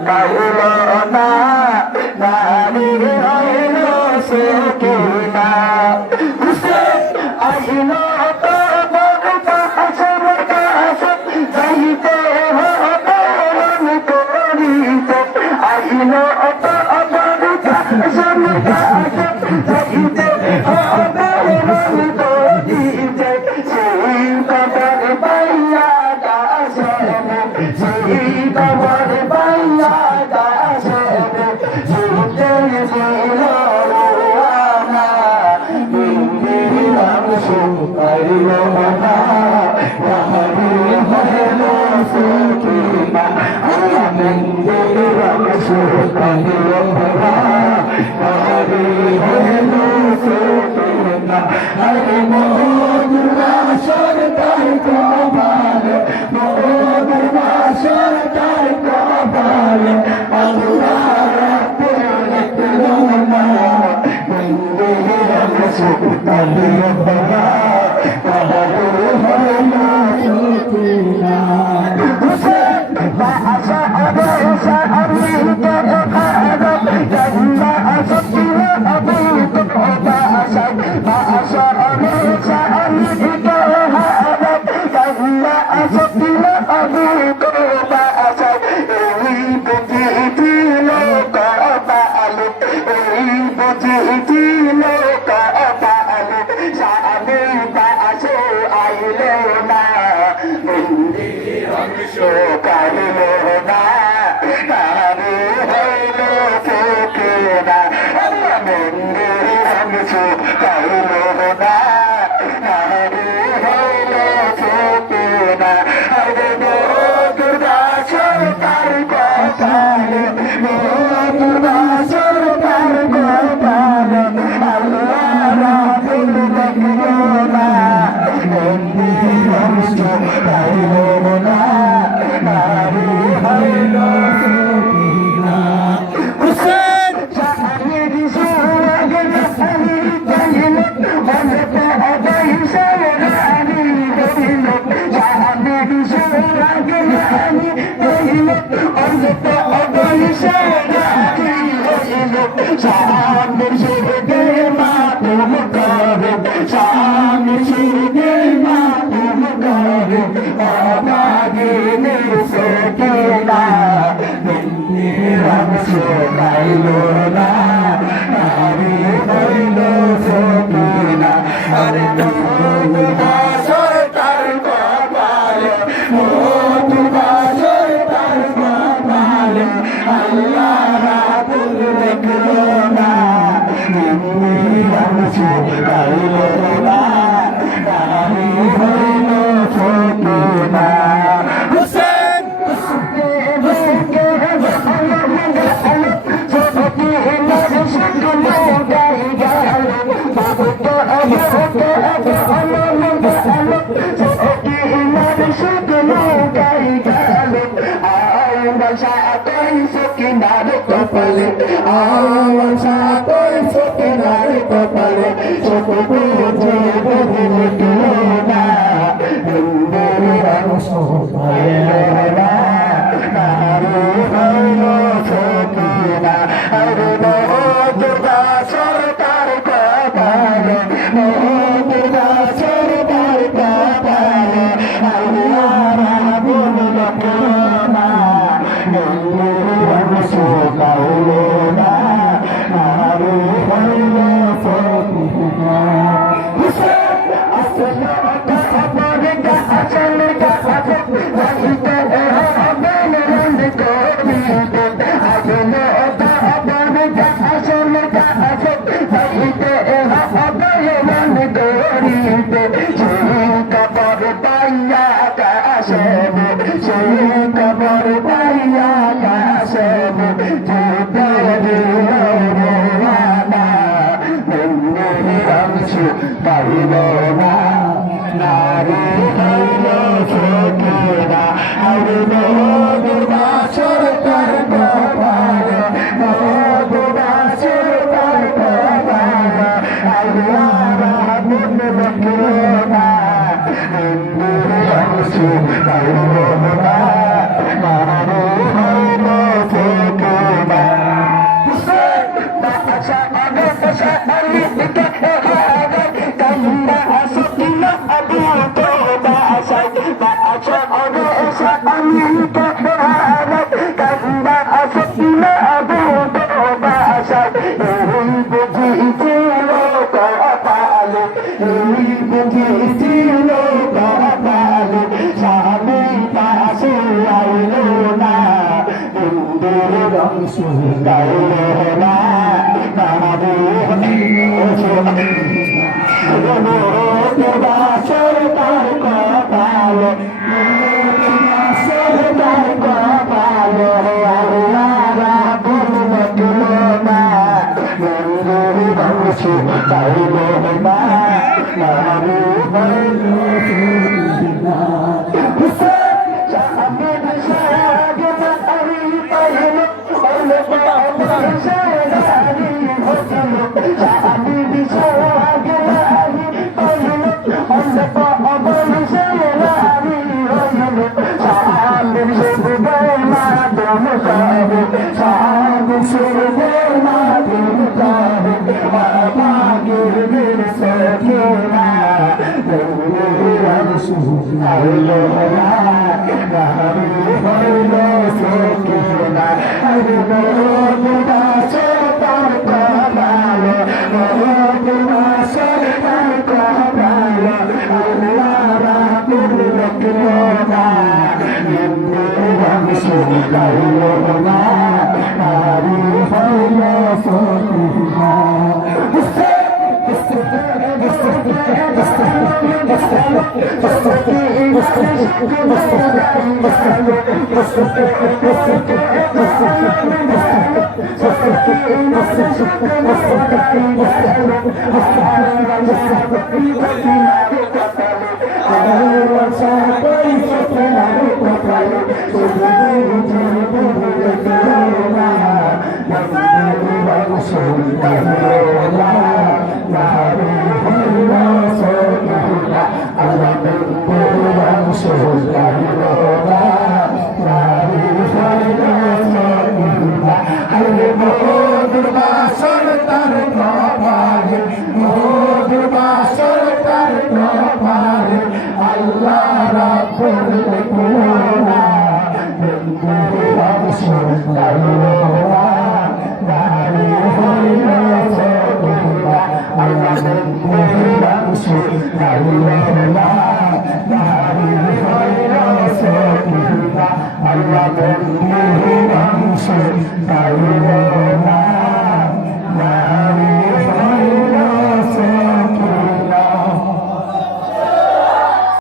pile না নারী হইল সকিনা আহিল তো বড় আসর কাছে যাইতে হবে রণ করিতে আহিল তো বড় আসর কাছে যাইতে হবে রণ করিতে সেই কবর পাইয়া দাসে সেই কবর পাইয়া দাসে ছুটে দিল রোয়ানা ইন্দিরাম সুপাইল না তাহারি হইল সকিনা ইন্দিরাম সুপাইল না তাহারি হইল সকিনা আরে মোহনা সরকার কবাল মোহনা সরকার কবাল আল্লাহ রাব্বুল আলামিন ইন্দিরাম সুপাইল না তাহারি হইল সকিনা হুসেন বাসা আবাসা আমিকে খাদা জান্না আসতিল আবু কবা আসা বাসা আবাসা আমিকে খাদা জান্না আসতিল আবু কবা আসা এই বুঝি দিল কবা আলো এই বুঝি দিল কবা আলো সামনে বাসে আইলে না সকাইল না নারী হইল সকিনা মন্দিরাম সকাইল না নারী হইল সকিনা আরে দুর্গা সরকার কপালে দুর্গা সরকার কপালে আল্লাহ রাব্বুল আলামিন মন্দিরাম সকাইল না নারী হইল সকিনা হুসেন শাহের সুরাগ নাহি গাইল মনটা গাইছে রানী গাইল শাহের সুরাগ নাহি গাইল মনটা গাইছে রানী গাইল শাহের সুরগে মাতুম করে শাহের সুরগে মাতুম করে আবাদিনে সকিনা ইন্দিরাম সকাইল না নারী হইল সকিনা আরে দুর্গা সরকার কপালে দুর্গা সরকার কপালে আল্লাহ রাব্বুল আলামিন ইন্দিরাম সকাইল না নারী হইল সকিনা হুসেন সকিনার কপালে আমার সাথে সকিনার কপালে ছোট বুঝে বুঝে না ইন্দিরাম সকাইল না নারী হইল সকিনা আরে দুর্গা সরকার কপালে দুর্গা সরকার কপালে আল্লাহ রাব্বুল আলামিন ইন্দিরাম সকাইল না নারী হইল সকিনা হুসেন আসলে কবর গাছল গাছ যাইতে হবে রণ করিতে আসলে কবর গাছল গাছ যাইতে হবে রণ করিতে সেই কবর পাইয়া কাশে সেই কবর পাইয়া কাশে যেতে দিল রোয়ানা ইন্দিরাম সকাইল না নারী হইল সকিনা আরে দুর্গা সরকার কপালে দুর্গা সরকার কপালে আল্লাহ রাব্বুল আলামিন ইন্দিরাম সকাইল না নারী হইল গাইলো না নারী বাসর তার কপালে বাসর তার কপালে আল্লাহ রাবুল মকলুমা মন্দির বংশ গাইলো না নারী Allah